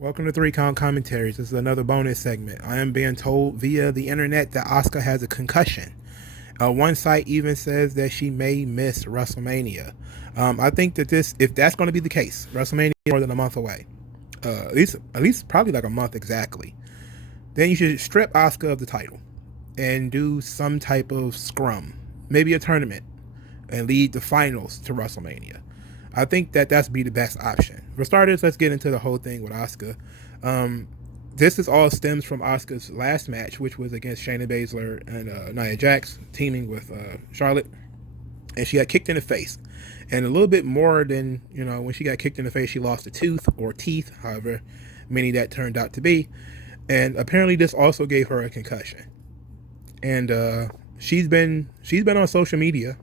Welcome to Three Count Commentaries. This is another bonus segment. I am being told via the internet that Asuka has a concussion. One site even says that she may miss WrestleMania. I think that if that's going to be the case, WrestleMania is more than a month away. At least probably like a month exactly. Then you should strip Asuka of the title and do some type of scrum, maybe a tournament, and lead the finals to WrestleMania. I think that that's be the best option. For starters, let's get into the whole thing with Asuka. This is all stems from Asuka's last match, which was against Shayna Baszler and Nia Jax, teaming with Charlotte, and she got kicked in the face. And a little bit more than, when she got kicked in the face, she lost a tooth or teeth, however many that turned out to be. And apparently, this also gave her a concussion. And she's been on social media.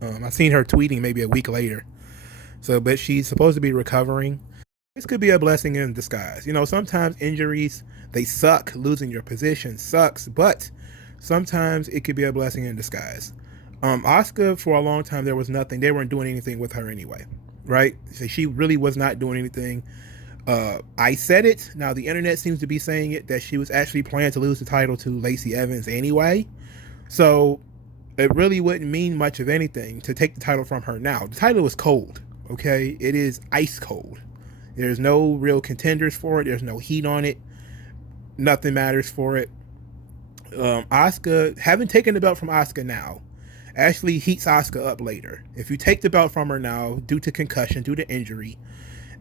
I've seen her tweeting maybe a week later. So, but she's supposed to be recovering. This could be a blessing in disguise. Sometimes injuries, they suck. Losing your position sucks, but sometimes it could be a blessing in disguise. Asuka, for a long time, there was nothing. They weren't doing anything with her anyway, right? So she really was not doing anything. I said it. Now the internet seems to be saying it, that she was actually planning to lose the title to Lacey Evans anyway. So it really wouldn't mean much of anything to take the title from her now. The title is cold, okay? It is ice cold. There's no real contenders for it. There's no heat on it. Nothing matters for it. Asuka, having taken the belt from Asuka now, actually heats Asuka up later. If you take the belt from her now, due to concussion, due to injury,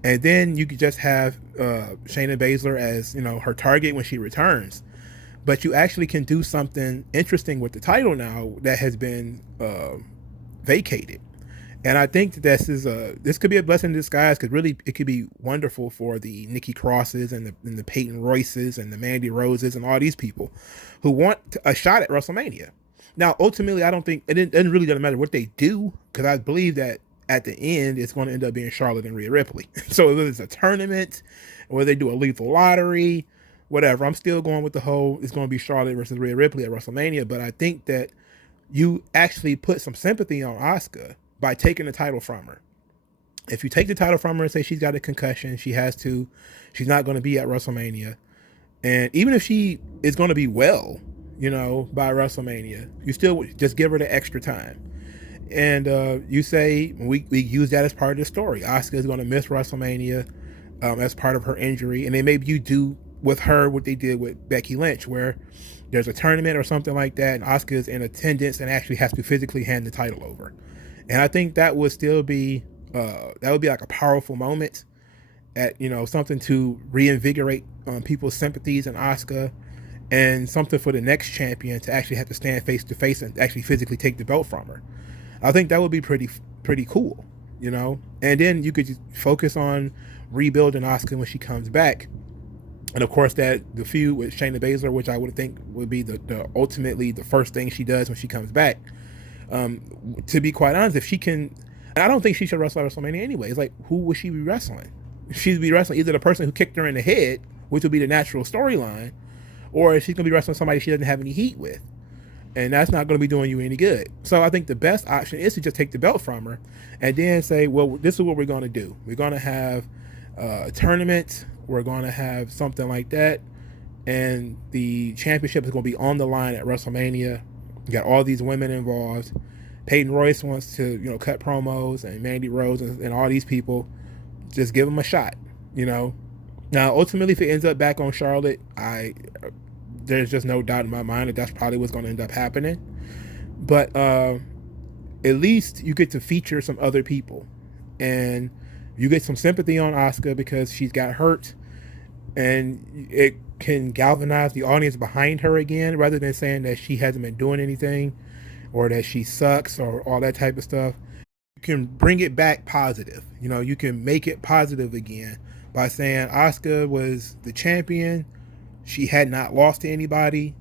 and then you could just have Shayna Baszler as, her target when she returns. But you actually can do something interesting with the title now that has been vacated. And I think that this could be a blessing in disguise, because really it could be wonderful for the Nikki Crosses and the Peyton Royces and the Mandy Roses and all these people who want a shot at WrestleMania. Now, ultimately, I don't think it doesn't matter what they do, because I believe that at the end it's going to end up being Charlotte and Rhea Ripley. So whether it's a tournament, or they do a lethal lottery, whatever, I'm still going with the whole it's going to be Charlotte versus Rhea Ripley at WrestleMania. But I think that you actually put some sympathy on Asuka by taking the title from her. If you take the title from her and say she's got a concussion, she's not going to be at WrestleMania. And even if she is going to be well, by WrestleMania, you still just give her the extra time. And you say, we use that as part of the story. Asuka is going to miss WrestleMania as part of her injury. And then maybe you do with her what they did with Becky Lynch, where there's a tournament or something like that, and Asuka is in attendance and actually has to physically hand the title over. And I think that would still be like a powerful moment, at something to reinvigorate people's sympathies in Asuka, and something for the next champion to actually have to stand face to face and actually physically take the belt from her. I think that would be pretty cool, And then you could just focus on rebuilding Asuka when she comes back. And of course, that the feud with Shayna Baszler, which I would think would be the ultimately the first thing she does when she comes back. To be quite honest, if she can, I don't think she should wrestle at WrestleMania anyway. It's like, who would she be wrestling? She'd be wrestling either the person who kicked her in the head, which would be the natural storyline, or she's going to be wrestling somebody she doesn't have any heat with. And that's not going to be doing you any good. So I think the best option is to just take the belt from her and then say, well, this is what we're going to do. We're going to have a tournament. We're going to have something like that. And the championship is going to be on the line at WrestleMania. You got all these women involved. Peyton Royce wants to, cut promos, and Mandy Rose and all these people. Just give them a shot, Now, ultimately, if it ends up back on Charlotte, there's just no doubt in my mind that that's probably what's going to end up happening. But at least you get to feature some other people, and you get some sympathy on Asuka because she's got hurt, and it can galvanize the audience behind her again, rather than saying that she hasn't been doing anything or that she sucks or all that type of stuff. You can bring it back positive. You can make it positive again by saying Asuka was the champion. She had not lost to anybody.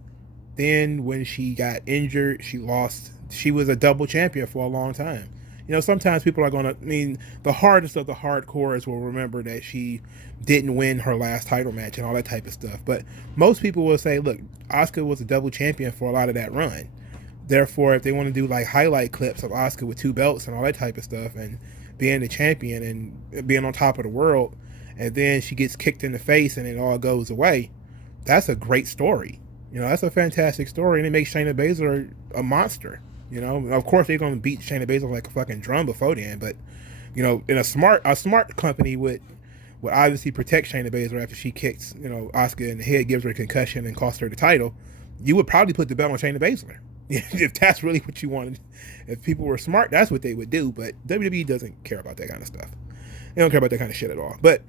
Then when she got injured, she lost. She was a double champion for a long time. Sometimes people are going to, the hardest of the hardcores will remember that she didn't win her last title match and all that type of stuff. But most people will say, look, Asuka was a double champion for a lot of that run. Therefore, if they want to do like highlight clips of Asuka with 2 belts and all that type of stuff and being the champion and being on top of the world, and then she gets kicked in the face and it all goes away. That's a great story. That's a fantastic story, and it makes Shayna Baszler a monster. Of course they're gonna beat Shayna Baszler like a fucking drum before then, but in a smart company would obviously protect Shayna Baszler after she kicks Asuka in the head, gives her a concussion, and costs her the title. You would probably put the belt on Shayna Baszler if that's really what you wanted. If people were smart, that's what they would do. But WWE doesn't care about that kind of stuff. They don't care about that kind of shit at all. But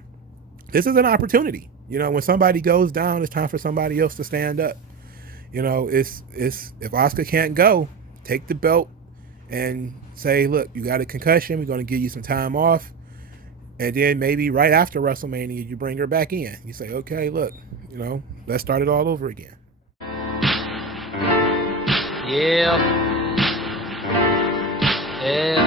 this is an opportunity. When somebody goes down, it's time for somebody else to stand up. It's if Asuka can't go, take the belt and say, look, you got a concussion. We're going to give you some time off. And then maybe right after WrestleMania, you bring her back in. You say, okay, look, let's start it all over again. Yeah. Yeah.